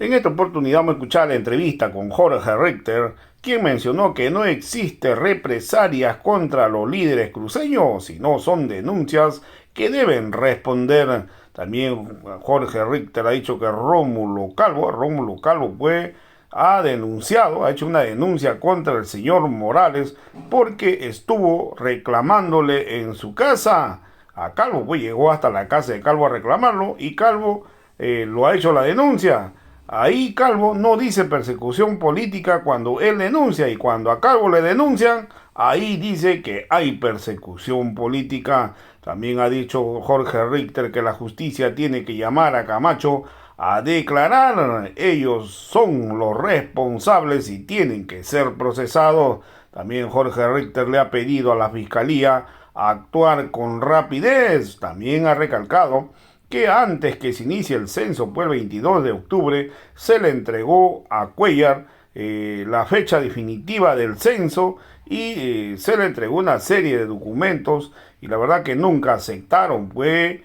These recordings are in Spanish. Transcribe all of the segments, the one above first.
En esta oportunidad vamos a escuchar la entrevista con Jorge Richter, quien mencionó que no existe represalias contra los líderes cruceños, sino son denuncias que deben responder. También Jorge Richter ha dicho que Rómulo Calvo ha denunciado, ha hecho una denuncia contra el señor Morales porque estuvo reclamándole en su casa a Calvo, pues llegó hasta la casa de Calvo a reclamarlo y Calvo lo ha hecho la denuncia. Ahí Calvo no dice persecución política cuando él denuncia, y cuando a Calvo le denuncian, ahí dice que hay persecución política. También ha dicho Jorge Richter que la justicia tiene que llamar a Camacho a declarar. Ellos son los responsables y tienen que ser procesados. También Jorge Richter le ha pedido a la fiscalía actuar con rapidez. También ha recalcado que antes que se inicie el censo, pues el 22 de octubre, se le entregó a Cuellar la fecha definitiva del censo y se le entregó una serie de documentos y la verdad que nunca aceptaron pues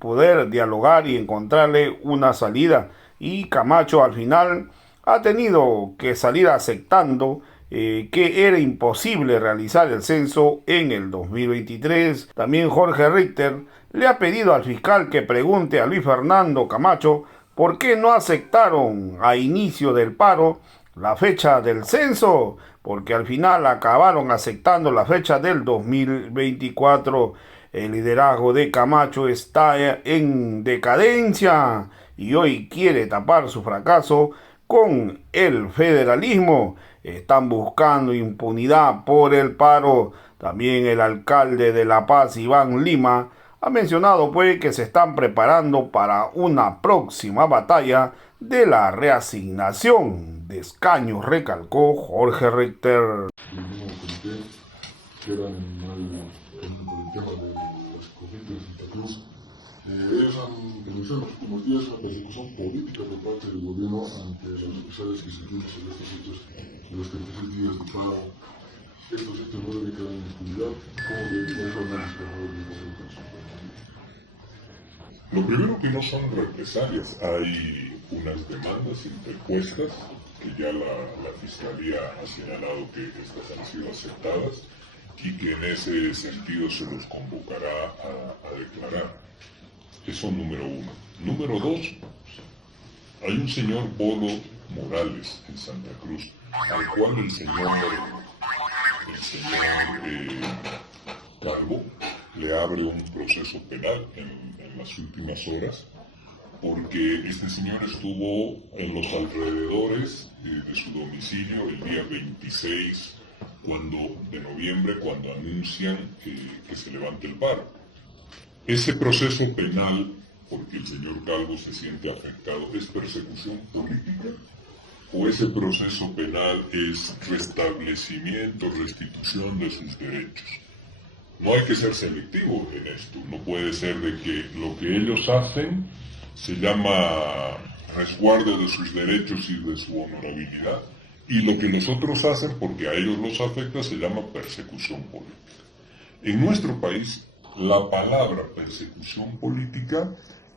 poder dialogar y encontrarle una salida, y Camacho al final ha tenido que salir aceptando que era imposible realizar el censo en el 2023. También Jorge Richter le ha pedido al fiscal que pregunte a Luis Fernando Camacho por qué no aceptaron a inicio del paro la fecha del censo, porque al final acabaron aceptando la fecha del 2024. El liderazgo de Camacho está en decadencia y hoy quiere tapar su fracaso con el federalismo. Están buscando impunidad por el paro. También el alcalde de La Paz, Iván Lima, ha mencionado pues que se están preparando para una próxima batalla de la reasignación de escaños, recalcó Jorge Richter. Ellos han denunciado en los últimos días una persecución política por parte del gobierno ante las represalias que se producen en estos hechos de los 33 días de paro. Estos hechos no deben quedar en impunidad. ¿Cómo debe ser el análisis del caso? Lo primero, que no son represalias, hay unas demandas interpuestas que ya la Fiscalía ha señalado que estas han sido aceptadas y que en ese sentido se los convocará a declarar. Eso número uno. Número dos, hay un señor Bolo Morales en Santa Cruz, al cual el señor Calvo le abre un proceso penal en las últimas horas, porque este señor estuvo en los alrededores de su domicilio el día 26 de noviembre, cuando anuncian que se levante el paro. Ese proceso penal, porque el señor Calvo se siente afectado, ¿es persecución política? ¿O ese proceso penal es restablecimiento, restitución de sus derechos? No hay que ser selectivo en esto. No puede ser de que lo que ellos hacen se llama resguardo de sus derechos y de su honorabilidad, y lo que los otros hacen, porque a ellos los afecta, se llama persecución política. En nuestro país, la palabra persecución política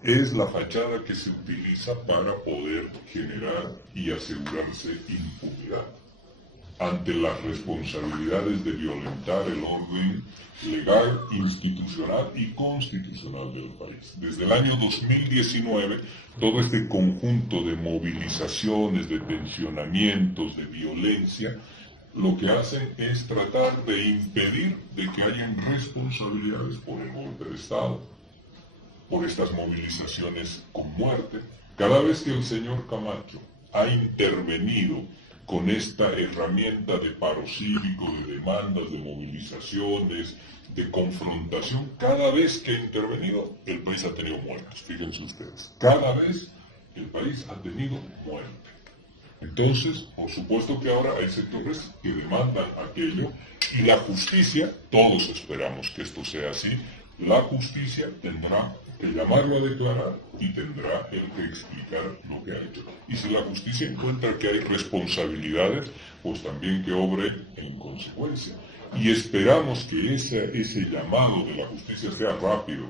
es la fachada que se utiliza para poder generar y asegurarse impunidad ante las responsabilidades de violentar el orden legal, institucional y constitucional del país. Desde el año 2019, todo este conjunto de movilizaciones, de tensionamientos, de violencia, lo que hacen es tratar de impedir de que hayan responsabilidades por el golpe de Estado, por estas movilizaciones con muerte. Cada vez que el señor Camacho ha intervenido con esta herramienta de paro cívico, de demandas, de movilizaciones, de confrontación, cada vez que ha intervenido, el país ha tenido muertos. Fíjense ustedes, cada vez el país ha tenido muerte. Entonces, por supuesto que ahora hay sectores que demandan aquello, y la justicia, todos esperamos que esto sea así, la justicia tendrá que llamarlo a declarar y tendrá él que explicar lo que ha hecho. Y si la justicia encuentra que hay responsabilidades, pues también que obre en consecuencia. Y esperamos que ese llamado de la justicia sea rápido,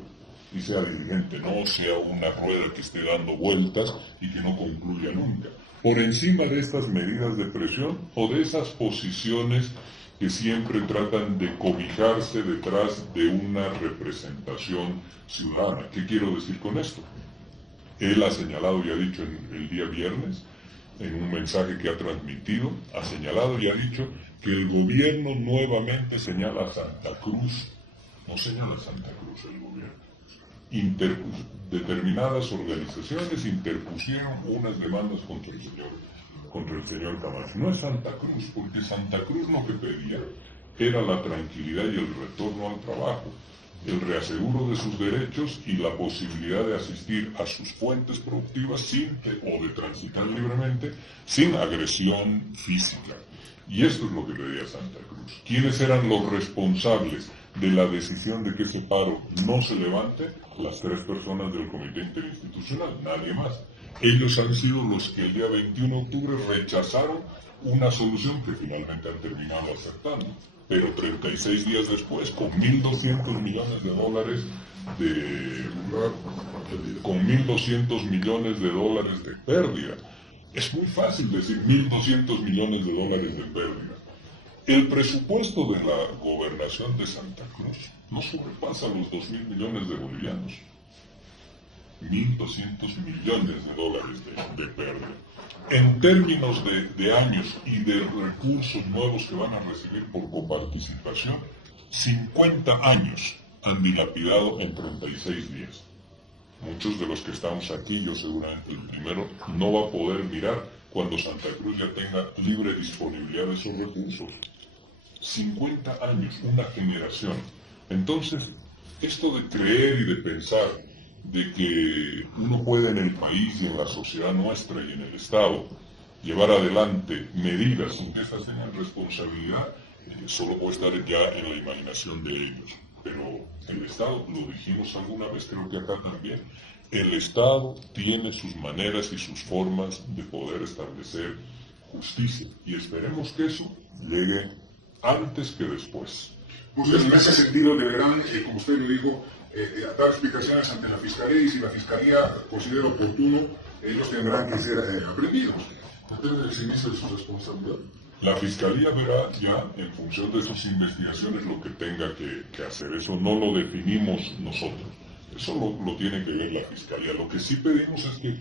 y sea diligente, no sea una rueda que esté dando vueltas y que no concluya nunca. Por encima de estas medidas de presión o de esas posiciones que siempre tratan de cobijarse detrás de una representación ciudadana. ¿Qué quiero decir con esto? Él ha señalado y ha dicho el día viernes, en un mensaje que ha transmitido, ha señalado y ha dicho que el gobierno nuevamente señala a Santa Cruz. No señala a Santa Cruz el gobierno. Determinadas organizaciones interpusieron unas demandas contra el señor Camacho. No es Santa Cruz, porque Santa Cruz lo que pedía era la tranquilidad y el retorno al trabajo, el reaseguro de sus derechos y la posibilidad de asistir a sus fuentes productivas o de transitar libremente sin agresión física. Y esto es lo que pedía Santa Cruz. ¿Quiénes eran los responsables de la decisión de que ese paro no se levante? Las 3 personas del Comité Interinstitucional, nadie más. Ellos han sido los que el día 21 de octubre rechazaron una solución que finalmente han terminado aceptando. Pero 36 días después, con 1.200 millones de dólares de pérdida. Es muy fácil decir 1.200 millones de dólares de pérdida. El presupuesto de la gobernación de Santa Cruz no sobrepasa los 2.000 millones de bolivianos. 1.200 millones de dólares de pérdida. En términos de años y de recursos nuevos que van a recibir por coparticipación, 50 años han dilapidado en 36 días. Muchos de los que estamos aquí, yo seguramente el primero, no va a poder mirar cuando Santa Cruz ya tenga libre disponibilidad de esos recursos. 50 años, una generación. Entonces, esto de creer y de pensar de que uno puede en el país y en la sociedad nuestra y en el Estado llevar adelante medidas sin que estas tengan responsabilidad, solo puede estar ya en la imaginación de ellos. Pero el Estado, lo dijimos alguna vez, creo que acá también, el Estado tiene sus maneras y sus formas de poder establecer justicia. Y esperemos que eso llegue antes que después. Pues en ese sentido deberán, como usted lo dijo, dar explicaciones ante la Fiscalía, y si la Fiscalía considera oportuno, ellos tendrán que ser aprendidos. Depende del inicio de su responsabilidad. La Fiscalía verá ya, en función de sus investigaciones, lo que tenga que hacer. Eso no lo definimos nosotros. Eso lo tiene que ver la Fiscalía. Lo que sí pedimos es que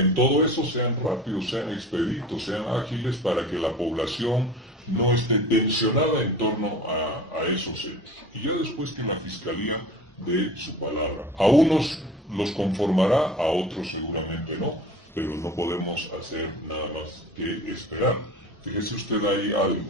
en todo eso sean rápidos, sean expeditos, sean ágiles, para que la población no esté tensionada en torno a esos hechos. Y ya después que la Fiscalía dé su palabra. A unos los conformará, a otros seguramente no, pero no podemos hacer nada más que esperar. Fíjese usted ahí algo.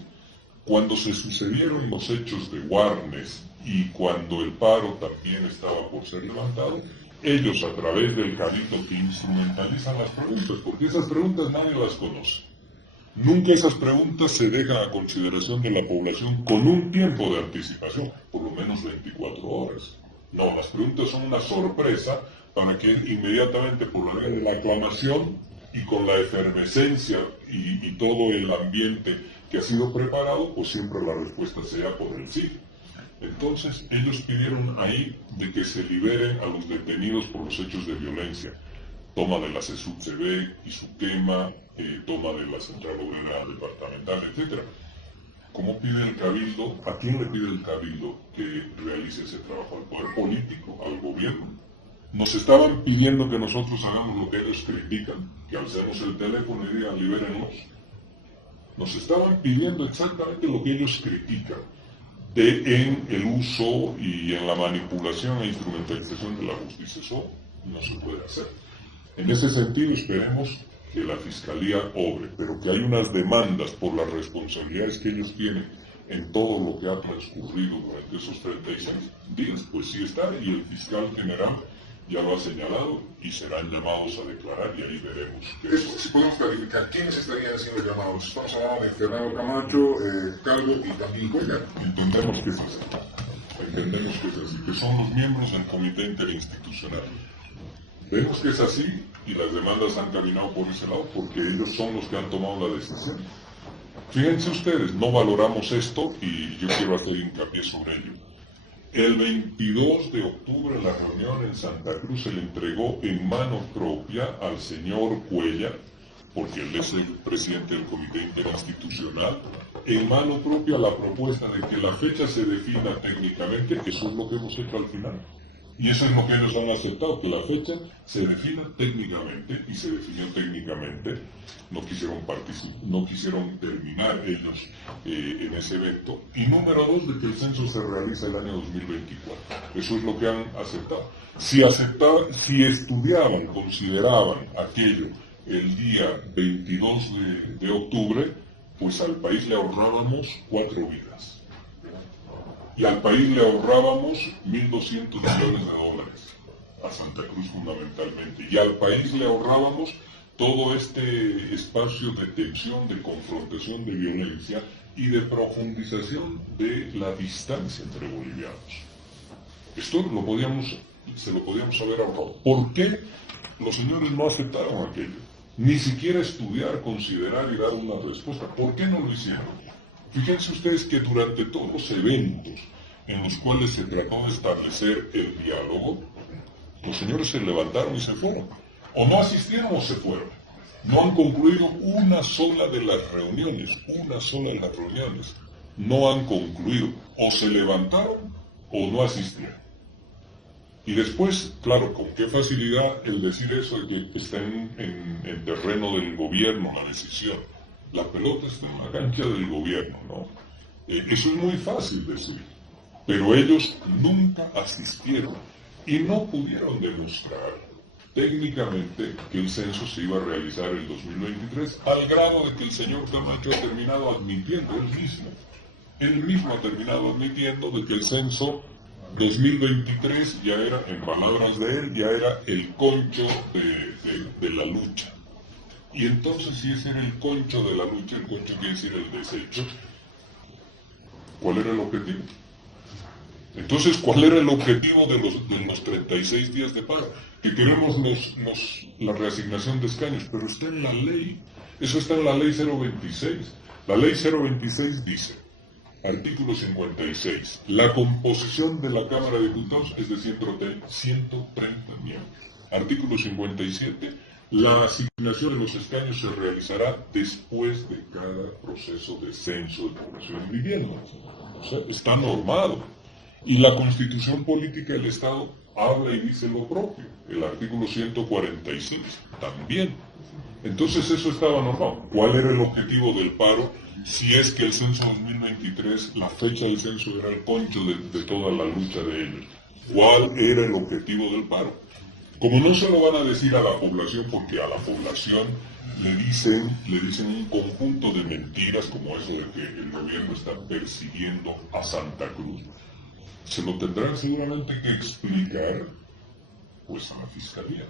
Cuando se sucedieron los hechos de Warnes y cuando el paro también estaba por ser levantado, ellos a través del cabildo que instrumentalizan las preguntas, porque esas preguntas nadie las conoce. Nunca esas preguntas se dejan a consideración de la población con un tiempo de anticipación, por lo menos 24 horas. No, las preguntas son una sorpresa para que inmediatamente por la vía de la aclamación y con la efervescencia y todo el ambiente que ha sido preparado, pues siempre la respuesta sea por el sí. Entonces ellos pidieron ahí de que se liberen a los detenidos por los hechos de violencia. Toma de la CESUD-CB y su quema, toma de la Central Obrera Departamental, etc. ¿Cómo pide el Cabildo? ¿A quién le pide el Cabildo que realice ese trabajo? ¿Al poder político? ¿Al gobierno? Nos estaban pidiendo que nosotros hagamos lo que ellos critican, que alcemos el teléfono y digan libérenos. Nos estaban pidiendo exactamente lo que ellos critican en el uso y en la manipulación e instrumentalización de la justicia. Eso no se puede hacer. En ese sentido esperemos que la Fiscalía obre, pero que hay unas demandas por las responsabilidades que ellos tienen en todo lo que ha transcurrido durante esos 36 días, pues sí está, y el fiscal general ya lo ha señalado y serán llamados a declarar y ahí veremos qué es. Si podemos clarificar, ¿quiénes estarían siendo llamados? Estamos hablando de Fernando Camacho, Calvo y también Cuellar. Entendemos que es así. Entendemos que es así, que son los miembros del Comité Interinstitucional. Vemos que es así y las demandas han caminado por ese lado porque ellos son los que han tomado la decisión. Fíjense ustedes, no valoramos esto y yo quiero hacer hincapié sobre ello. El 22 de octubre la reunión en Santa Cruz se le entregó en mano propia al señor Cuellar, porque él es el presidente del Comité Interinstitucional, en mano propia la propuesta de que la fecha se defina técnicamente. Eso es lo que hemos hecho al final. Y eso es lo que ellos han aceptado, que la fecha se defina técnicamente, y se definió técnicamente. No quisieron terminar ellos en ese evento. Y número 2, de que el censo se realiza el año 2024. Eso es lo que han aceptado. Si estudiaban, consideraban aquello el día 22 de octubre, pues al país le ahorrábamos 4 vidas. Y al país le ahorrábamos 1.200 millones de dólares, a Santa Cruz fundamentalmente. Y al país le ahorrábamos todo este espacio de tensión, de confrontación, de violencia y de profundización de la distancia entre bolivianos. Esto se lo podíamos haber ahorrado. ¿Por qué los señores no aceptaron aquello? Ni siquiera estudiar, considerar y dar una respuesta. ¿Por qué no lo hicieron? Fíjense ustedes que durante todos los eventos en los cuales se trató de establecer el diálogo, los señores se levantaron y se fueron. O no asistieron o se fueron. No han concluido una sola de las reuniones. No han concluido. O se levantaron o no asistieron. Y después, claro, con qué facilidad el decir eso de que está en terreno del gobierno la decisión. La pelota está en la cancha del gobierno, ¿no? Eso es muy fácil decir. Pero ellos nunca asistieron y no pudieron demostrar técnicamente que el censo se iba a realizar el 2023, al grado de que el señor Camacho ha terminado admitiendo, él mismo ha terminado admitiendo de que el censo 2023 ya era, en palabras de él, ya era el concho de la lucha. Y entonces, si ese era el concho de la lucha, el concho quiere decir el desecho, ¿cuál era el objetivo? Entonces, ¿cuál era el objetivo de los 36 días de paro? Que queremos la reasignación de escaños, pero está en la ley. Eso está en la ley 026. La ley 026 dice, artículo 56, la composición de la Cámara de Diputados es de 130 miembros. Artículo 57, la asignación de los escaños se realizará después de cada proceso de censo de población y vivienda. O sea, está normado. Y la Constitución Política del Estado habla y dice lo propio. El artículo 146 también. Entonces eso estaba normado. ¿Cuál era el objetivo del paro? Si es que el censo 2023, la fecha del censo era el concho de toda la lucha de ellos. ¿Cuál era el objetivo del paro? Como no se lo van a decir a la población, porque a la población le dicen un conjunto de mentiras, como eso de que el gobierno está persiguiendo a Santa Cruz, se lo tendrán seguramente que explicar pues a la fiscalía.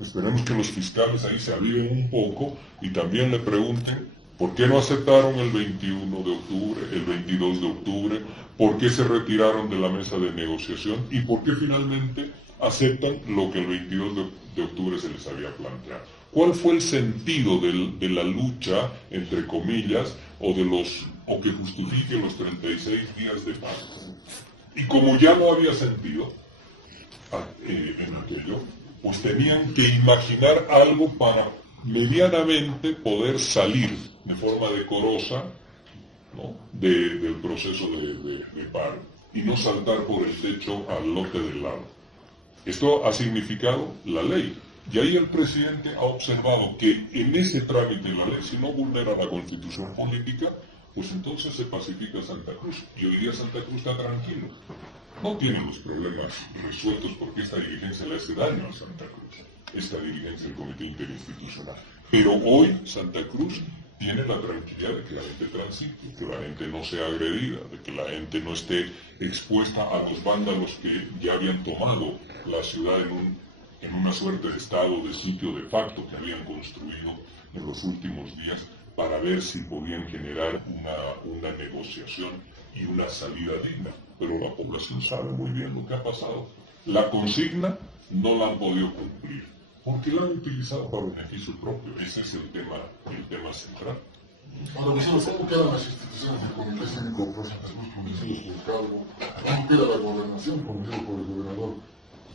Esperemos que los fiscales ahí se aviven un poco y también le pregunten por qué no aceptaron el 21 de octubre, el 22 de octubre, por qué se retiraron de la mesa de negociación y por qué finalmente aceptan lo que el 22 de octubre se les había planteado. ¿Cuál fue el sentido de la lucha, entre comillas, o que justifique los 36 días de paz? Y como ya no había sentido en aquello, pues tenían que imaginar algo para medianamente poder salir de forma decorosa, ¿no?, del proceso de paro y no saltar por el techo al lote del lado. Esto ha significado la ley. Y ahí el presidente ha observado que en ese trámite de la ley, si no vulnera la Constitución política, pues entonces se pacifica Santa Cruz. Y hoy día Santa Cruz está tranquilo. No tiene los problemas resueltos porque esta dirigencia le hace daño a Santa Cruz. Esta dirigencia del Comité Interinstitucional. Pero hoy Santa Cruz tiene la tranquilidad de que la gente transite, de que la gente no sea agredida, de que la gente no esté expuesta a los vándalos que ya habían tomado la ciudad en una suerte de estado de sitio de facto que habían construido en los últimos días para ver si podían generar una negociación y una salida digna. Pero la población sabe muy bien lo que ha pasado. La consigna no la han podido cumplir, porque la han utilizado para beneficio propio. Ese es el tema central. Ahora, vecinos, ¿cómo quedan las instituciones del Comité Cívico Profesionales conducidos por cargo? ¿Cómo queda la gobernación conducida por el gobernador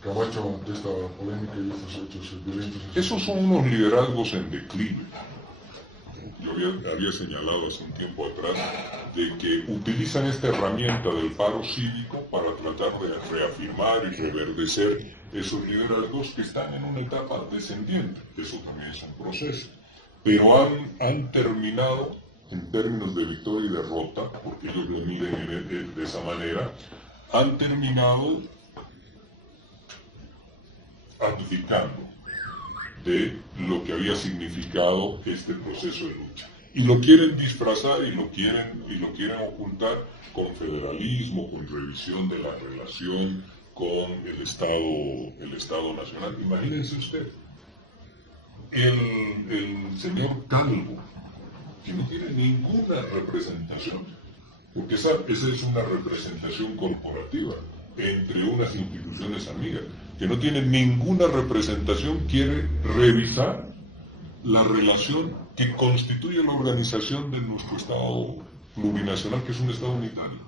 Camacho ante esta polémica y estos hechos violentos? Esos son unos liderazgos en declive. Yo había señalado hace un tiempo atrás de que utilizan esta herramienta del paro cívico para tratar de reafirmar y reverdecer esos liderazgos que están en una etapa descendiente. Eso también es un proceso. Pero han terminado, en términos de victoria y derrota, porque ellos lo miden de esa manera, han terminado abdicando de lo que había significado este proceso de lucha. Y lo quieren disfrazar y lo quieren ocultar con federalismo, con revisión de la relación con el Estado Nacional. Imagínense usted, el señor Calvo, que no tiene ninguna representación, porque esa es una representación corporativa entre unas instituciones amigas, que no tiene ninguna representación, quiere revisar la relación que constituye la organización de nuestro Estado plurinacional, que es un Estado unitario,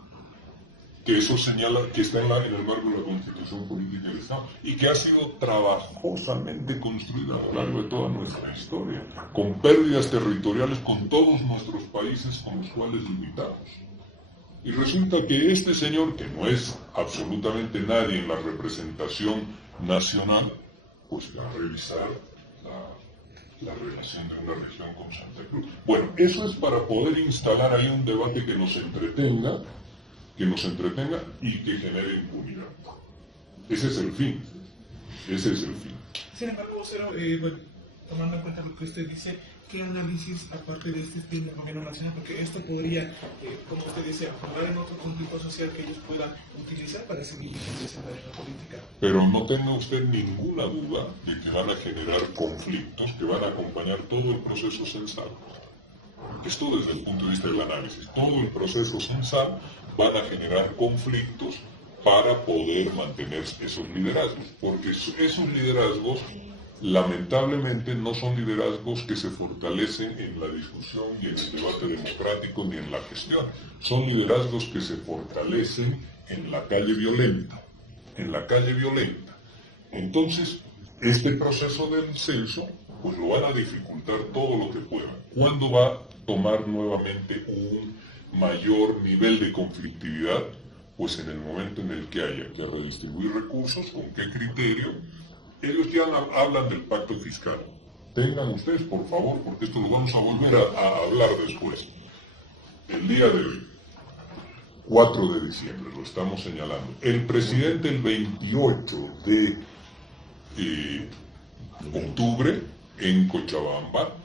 que eso señala que está en el marco de la Constitución Política del Estado y que ha sido trabajosamente construida a lo largo de toda nuestra historia, con pérdidas territoriales con todos nuestros países con los cuales limitamos. Y resulta que este señor, que no es absolutamente nadie en la representación nacional, pues va a revisar la relación de una región con Santa Cruz. Bueno, eso es para poder instalar ahí un debate que nos entretenga y que genere impunidad. Ese es el fin. Sin embargo, vocero, bueno, tomando en cuenta lo que usted dice, ¿qué análisis, aparte de este tiene el gobierno nacional? Porque esto podría, como usted decía, jugar en otro conflicto social que ellos puedan utilizar para seguir ejerciendo la política. Pero no tenga usted ninguna duda de que van a generar conflictos que van a acompañar todo el proceso censal. Esto desde el punto de vista del análisis. Todo el proceso censal van a generar conflictos para poder mantener esos liderazgos. Porque esos liderazgos lamentablemente no son liderazgos que se fortalecen en la discusión y en el debate democrático ni en la gestión. Son liderazgos que se fortalecen en la calle violenta. Entonces, este proceso del censo, pues lo van a dificultar todo lo que puedan. ¿Cuándo va a tomar nuevamente un mayor nivel de conflictividad? Pues en el momento en el que haya que redistribuir recursos, ¿con qué criterio? Ellos ya hablan del pacto fiscal. Tengan ustedes, por favor, porque esto lo vamos a volver a hablar después. El día de hoy, 4 de diciembre, lo estamos señalando. El presidente el 28 de octubre, en Cochabamba,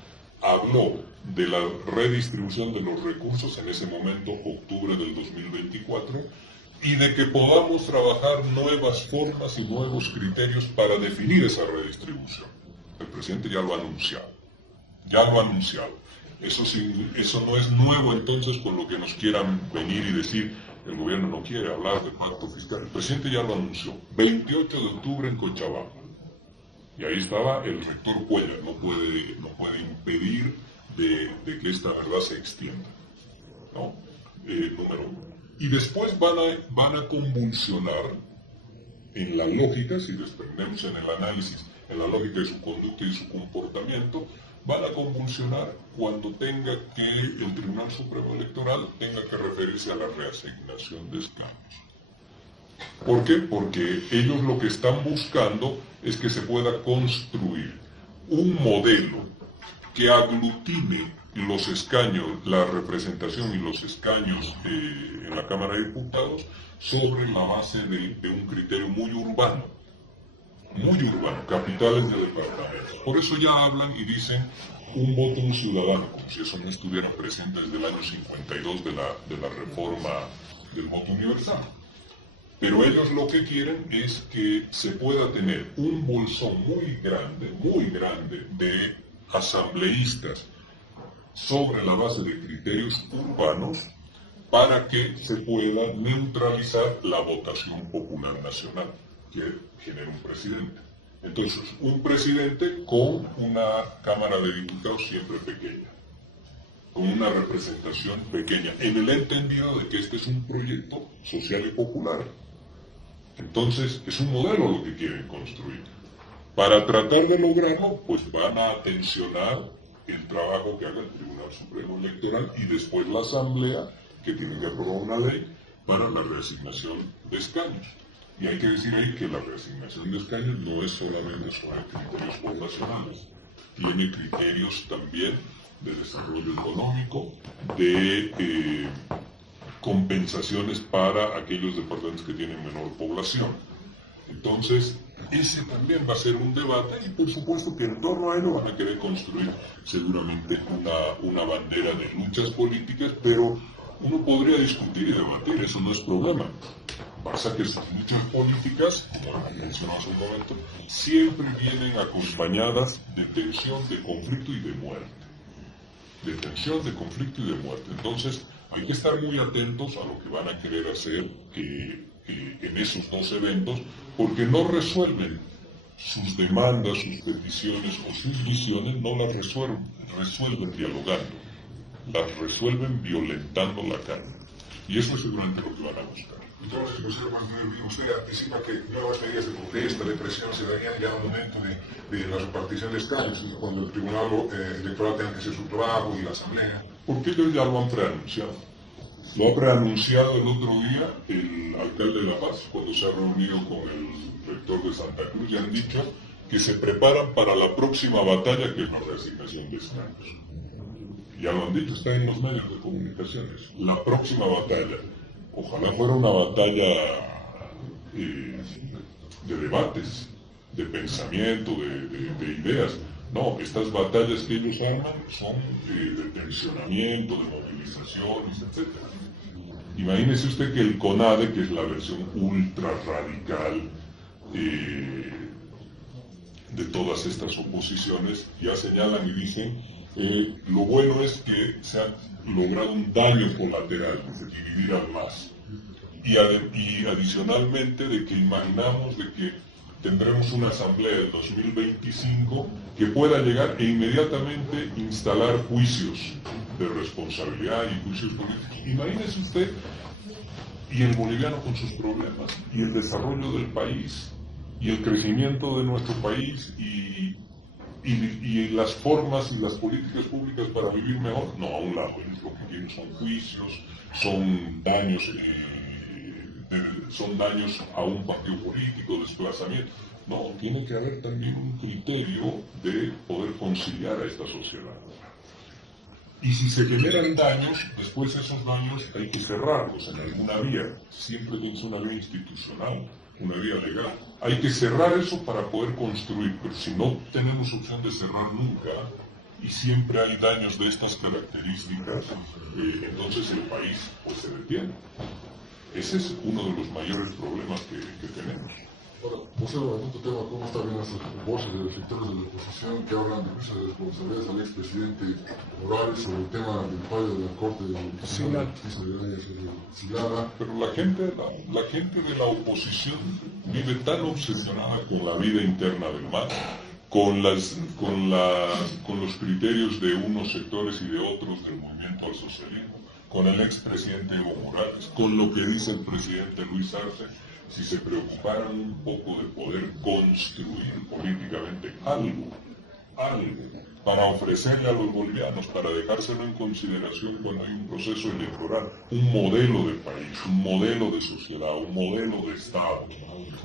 habló de la redistribución de los recursos, en ese momento, octubre del 2024, y de que podamos trabajar nuevas formas y nuevos criterios para definir esa redistribución. El presidente ya lo ha anunciado. Eso no es nuevo entonces con lo que nos quieran venir y decir, el gobierno no quiere hablar de pacto fiscal. El presidente ya lo anunció, 28 de octubre en Cochabamba. Y ahí estaba el rector Cuellar, no puede impedir de que esta verdad se extienda, ¿no? Número uno. Y después van a convulsionar en la lógica, si desprendemos en el análisis, en la lógica de su conducta y su comportamiento, van a convulsionar cuando el Tribunal Supremo Electoral tenga que referirse a la reasignación de escaños. ¿Por qué? Porque ellos lo que están buscando es que se pueda construir un modelo que aglutine los escaños, la representación y los escaños en la Cámara de Diputados sobre la base de un criterio muy urbano, capitales de departamentos. Por eso ya hablan y dicen un voto de un ciudadano, como si eso no estuviera presente desde el año 52 de la reforma del voto universal. Pero ellos lo que quieren es que se pueda tener un bolsón muy grande de asambleístas sobre la base de criterios urbanos para que se pueda neutralizar la votación popular nacional que genera un presidente. Entonces, un presidente con una Cámara de Diputados siempre pequeña. con una representación pequeña, en el entendido de que este es un proyecto social y popular. Entonces, es un modelo lo que quieren construir. Para tratar de lograrlo, pues van a tensionar el trabajo que haga el Tribunal Supremo Electoral y después la Asamblea, que tiene que aprobar una ley para la reasignación de escaños. Y hay que decir ahí que la reasignación de escaños no es solamente sobre criterios poblacionales, tiene criterios también de desarrollo económico, de compensaciones para aquellos departamentos que tienen menor población. Entonces, ese también va a ser un debate y por supuesto que en torno a ello van a querer construir seguramente una bandera de luchas políticas, pero uno podría discutir y debatir, eso no es problema. Pasa que sus luchas políticas, como mencionó hace un momento, siempre vienen acompañadas de tensión, de conflicto y de muerte. De tensión, de conflicto y de muerte. Entonces, hay que estar muy atentos a lo que van a querer hacer en esos dos eventos, porque no resuelven sus demandas, sus peticiones o sus visiones, no las resuelven dialogando, las resuelven violentando la carne. Y eso es seguramente lo que van a buscar. Entonces, usted anticipa que nuevas medidas de protesta, de presión se darían ya al momento de la repartición de escaños, cuando el Tribunal Electoral tenga que hacer su trabajo y la Asamblea. Porque ellos ya lo han preanunciado. Lo ha preanunciado el otro día el alcalde de La Paz, cuando se ha reunido con el rector de Santa Cruz, y han dicho que se preparan para la próxima batalla, que es la reasignación de escaños. Ya lo han dicho, está en los medios de comunicaciones. La próxima batalla. Ojalá fuera una batalla de debates, de pensamiento, de ideas. No, estas batallas que ellos arman son de tensionamiento, de movilizaciones, etc. Imagínese usted que el CONADE, que es la versión ultra radical de todas estas oposiciones, ya señalan y dicen lo bueno es que se ha logrado un daño colateral, de dividir al MAS. Y adicionalmente de que imaginamos de que tendremos una asamblea del 2025 que pueda llegar e inmediatamente instalar juicios de responsabilidad y juicios políticos. Imagínese usted, y el boliviano con sus problemas, y el desarrollo del país, y el crecimiento de nuestro país, y las formas y las políticas públicas para vivir mejor. No, a un lado, ellos lo que quieren son juicios, son daños a un partido político, desplazamiento. No, tiene que haber también un criterio de poder conciliar a esta sociedad. Y si se generan daños, después esos daños hay que cerrarlos en alguna vía. Siempre tiene que ser una vía institucional, una vía legal. Hay que cerrar eso para poder construir, pero si no tenemos opción de cerrar nunca, y siempre hay daños de estas características, entonces el país pues se detiene. Ese es uno de los mayores problemas que tenemos. Ahora, vocero, en otro tema, ¿cómo está viendo esas voces de los sectores de la oposición que hablan de muchas responsabilidades al expresidente Morales sobre el tema del fallo de la Corte de Justicia? Pero la gente de la oposición vive tan obsesionada con la vida interna del MAS, con los criterios de unos sectores y de otros del movimiento al socialismo, con el expresidente Evo Morales, con lo que dice el presidente Luis Arce. Si se preocuparan un poco de poder construir políticamente algo para ofrecerle a los bolivianos, para dejárselo en consideración cuando hay un proceso electoral, un modelo de país, un modelo de sociedad, un modelo de Estado,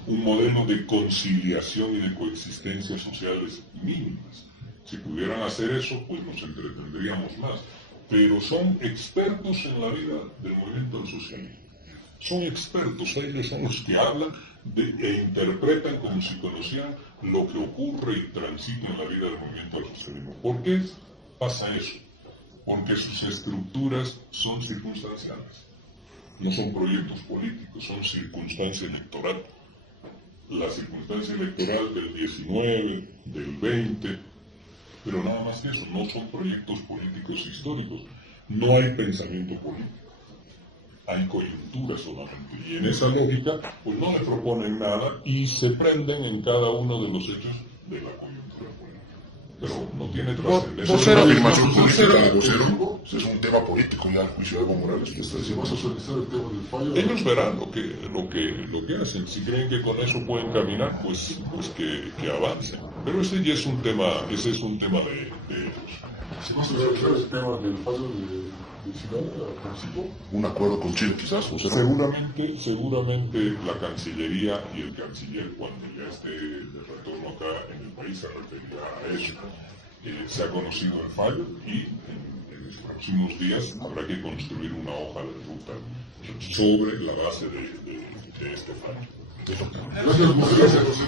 un modelo de conciliación y de coexistencia sociales mínimas. Si pudieran hacer eso, pues nos entretendríamos más. Pero son expertos en la vida del movimiento del socialismo. Son expertos, ellos son los que hablan e interpretan como si conocieran lo que ocurre y transita en la vida del movimiento del socialismo. ¿Por qué pasa eso? Porque sus estructuras son circunstanciales. No son proyectos políticos, son circunstancia electoral. La circunstancia electoral del 19, del 20, pero nada más que eso, no son proyectos políticos históricos. No hay pensamiento político. Hay coyuntura solamente. Y en esa lógica, pues no le proponen nada y se prenden en cada uno de los hechos de la coyuntura política. Pero no tiene trascendencia. ¿Es una afirmación política, vocero? Es un tema político ya el juicio de Evo Morales. Si vas a socializar el tema del fallo... Ellos verán lo que hacen. Si creen que con eso pueden caminar, pues que avancen. Pero ese ya es un tema, de ellos. Si vas a socializar el tema del fallo de Sinaloa, un acuerdo con Chile quizás, o será... Seguramente la Cancillería y el Canciller, cuando ya esté de retorno acá en el país, se referirá a eso. Se ha conocido el fallo y en los próximos días habrá que construir una hoja de ruta sobre la base de este fallo. Gracias, José.